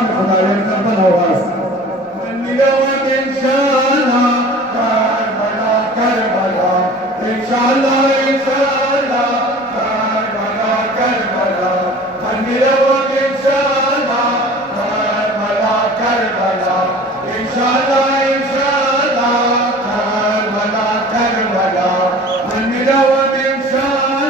نام خدای کربلا واسطه میروم انشالله کربلا کربلا انشالله انشالله کربلا کربلا من میروم انشالله کربلا کربلا انشالله انشالله کربلا کربلا من میروم انشالله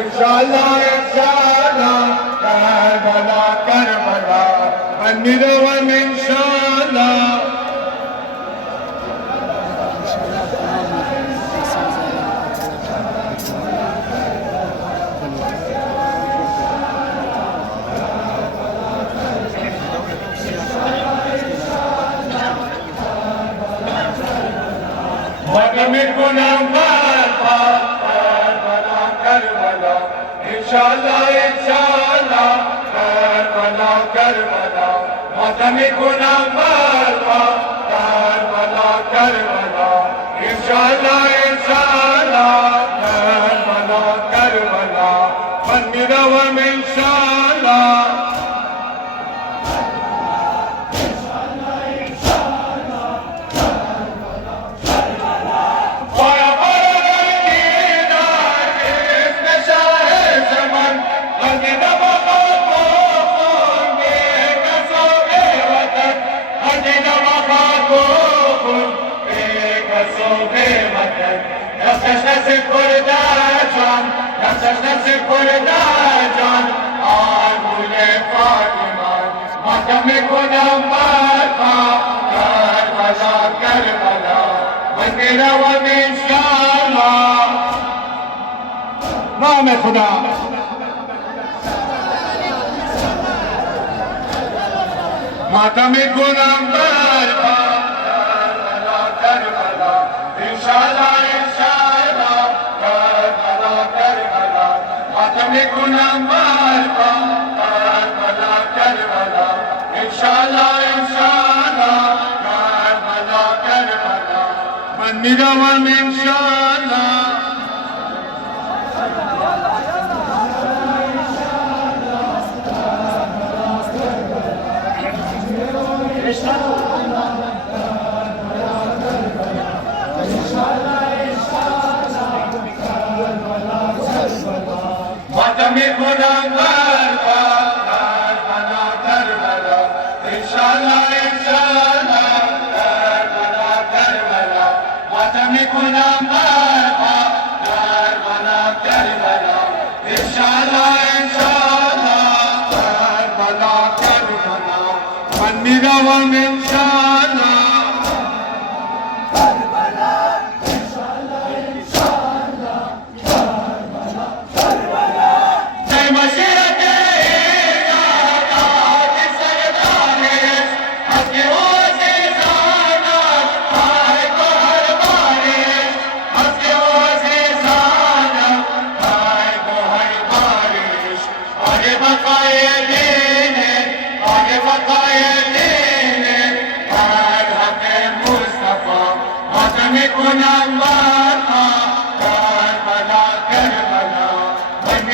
इंशाअल्लाह इंशाअल्लाह Karbala Karbala من میروم انشالله وقم کنم کربلا کربلا انشالله انشالله کربلا کربلا وقم کنم کربلا کربلا انشالله انشالله کربلا کربلا من میروم انشالله نام خدا ماتم کنم برپا کربلا کربلا انشالله انشالله کربلا کربلا ماتم کنم برپا کربلا کربلا انشالله انشالله کربلا کربلا من میروم انشالله ماتم کنم برپا کربلا کربلا انشالله انشالله کربلا کربلا ماتم کنم برپا کربلا کربلا انشالله انشالله کربلا کربلا من میروم انشالله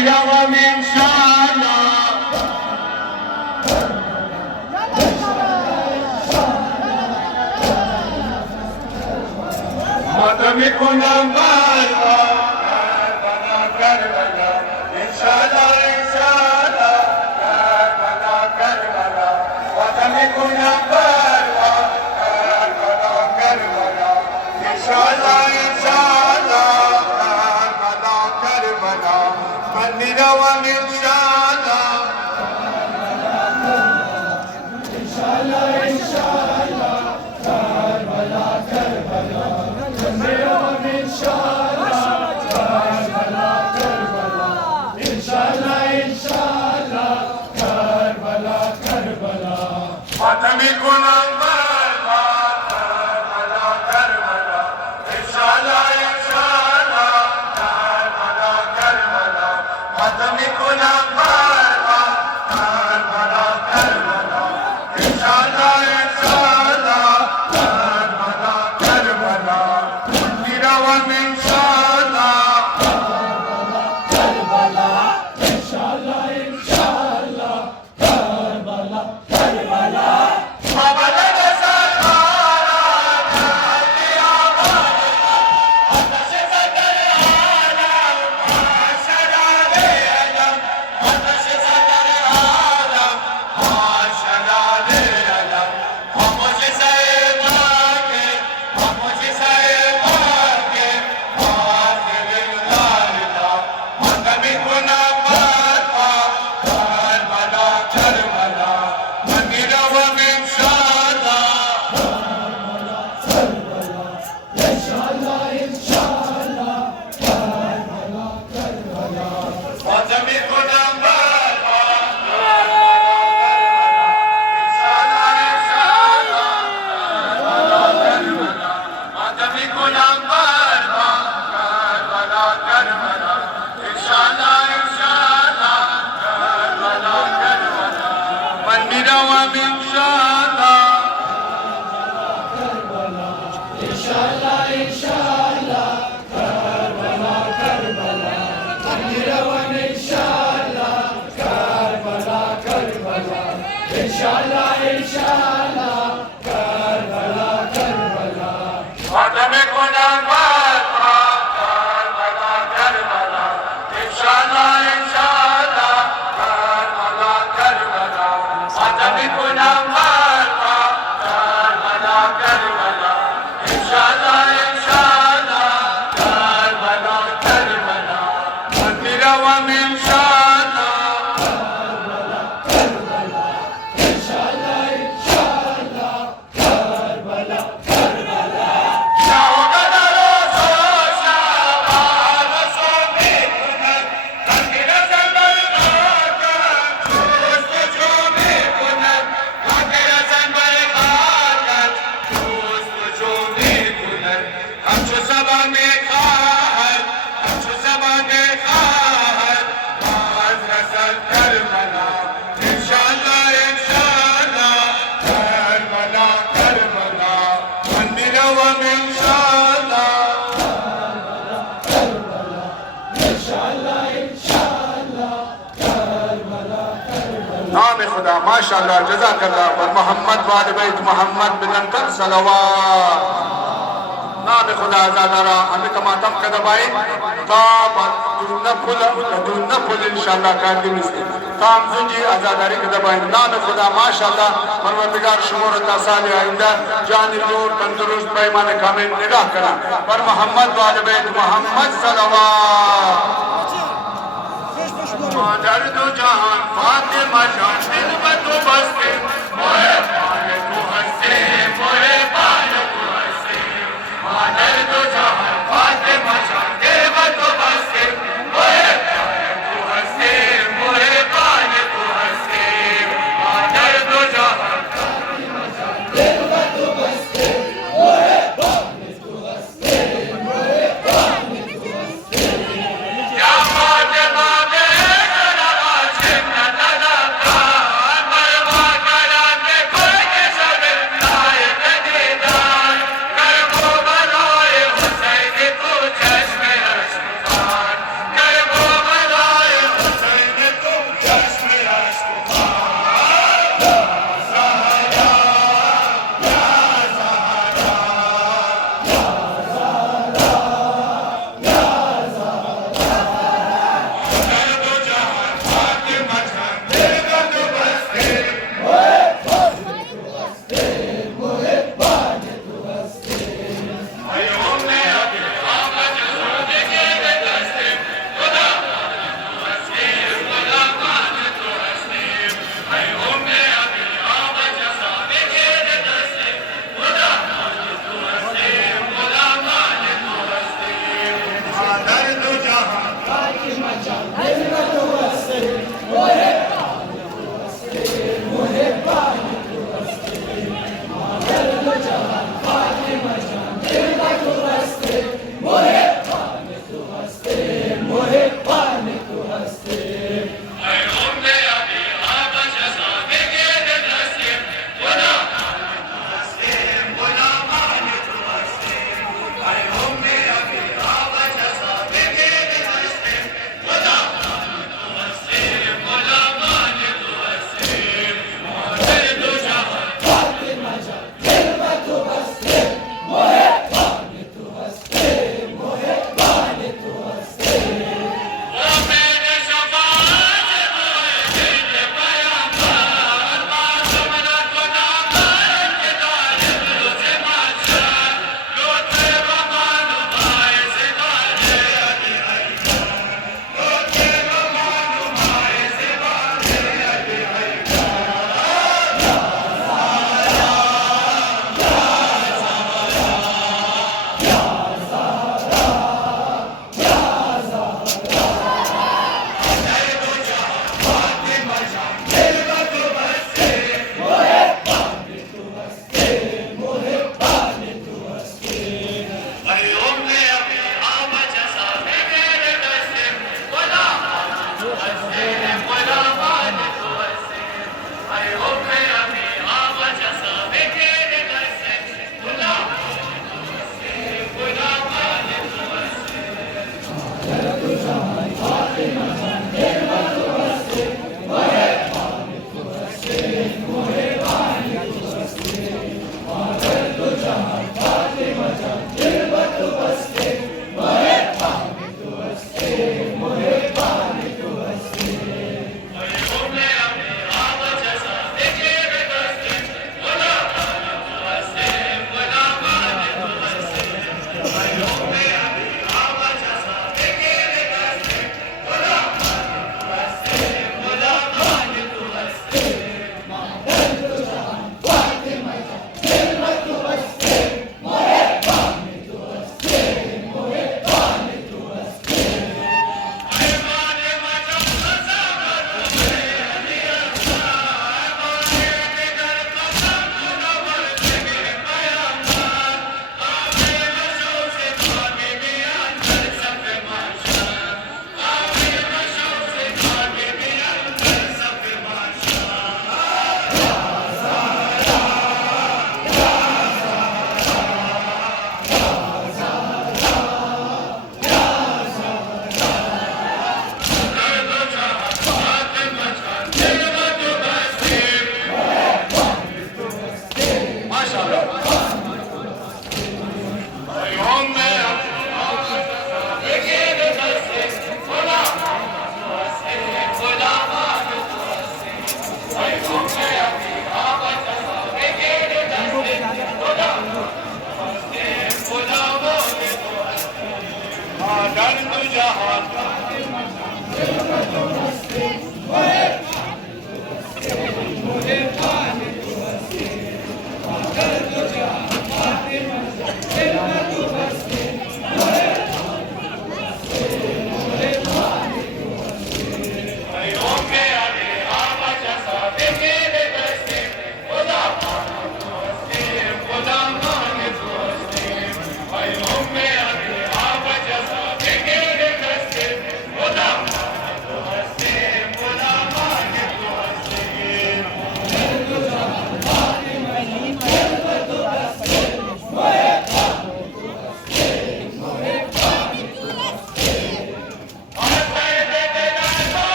میروم انشالله ماتم کنم برپا کربلا کربلا انشالله انشالله کربلا Adami kunam barbat, Karbala, Karbala, inshallah, inshallah, Karbala, Karbala, Adami kunam barbat, Karbala, Karbala, inshallah, inshallah, Karbala, Karbala, Miravam inshallah, Karbala, inshallah, inshallah, Karbala, Karbala. Babala Nasara, Inshallah, inshallah, Karbala, Karbala. Miravam inshallah, Karbala, Karbala. Inshallah, inshallah, Karbala, Karbala. Adami kunam barbat, Karbala, Karbala, inshallah, inshallah, Karbala, Karbala, Adami kunam barbat, Karbala, Karbala, inshallah, inshallah, Karbala, Karbala, Miravam inshallah. Inshallah, inshallah, Karbala, Karbala. नाम खुदा माशाअल्लाह जज़ाकल्लाह पर मोहम्मद वाल बैत मोहम्मद बिलंतर सलवात नाम खुदा आजादारा हमें तमातम का दबाई ताब दून फुल इंशाअल्लाह कायम इस्ते ताम जुजी आजादारी का दबाई नाम खुदा माशाअल्लाह परवरदिगार शुमूर तासाले आइंदा जान नूर तंदुरुस्त पैमाने कामिल निगाह करा पर मोहम्मद वाल बैत मोहम्मद सलवात दर्द जहान फातिमा